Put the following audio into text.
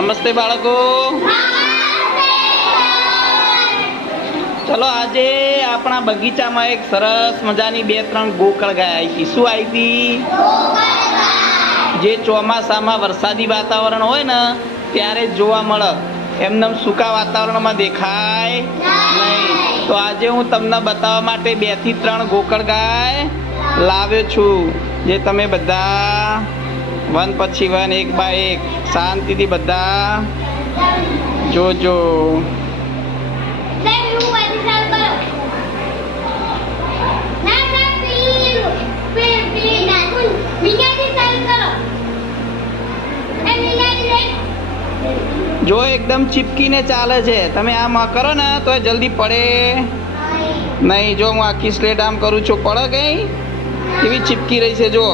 નમસ્તે બાળકો. ચલો આજે આપણા બગીચામાં એક સરસ મજાની 2-3 ગોકળ ગાય આવી હતી. શું આવી હતી? જે ચોમાસામાં વરસાદી વાતાવરણ હોય ને ત્યારે જોવા મળે, એમને સૂકા વાતાવરણમાં દેખાય નહીં. તો આજે હું તમને બતાવવા માટે 2 થી 3 ગોકળ ગાય લાવ્યો છું, જે તમે બધા વન પછી વન, એક બાય એક શાંતિથી બધા જોજો. જો એકદમ ચીપકીને ચાલે છે, તમે આમ કરો ને તો જલ્દી પડે નહીં. જો હું આખી સ્લેટ આમ કરું છું, પડે ગઈ એવી ચીપકી રહી છે. જો